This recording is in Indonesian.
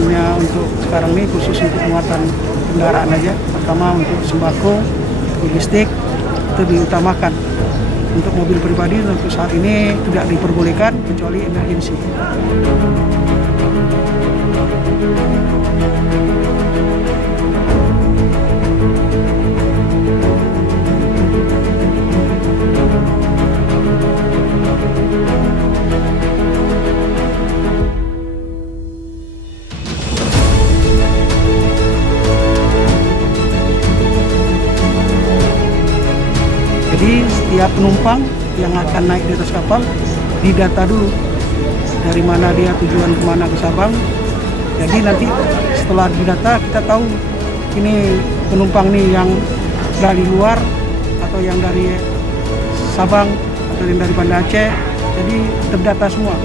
kebijakannya untuk sekarang ini khusus untuk muatan kendaraan aja. Pertama untuk sembako, logistik itu diutamakan. Untuk mobil pribadi untuk saat ini tidak diperbolehkan kecuali emergensi. Jadi setiap penumpang yang akan naik di atas kapal didata dulu dari mana dia tujuan kemana ke Sabang. Jadi nanti setelah didata kita tahu ini penumpang nih yang dari luar atau yang dari Sabang atau yang dari Banda Aceh. Jadi terdata semua.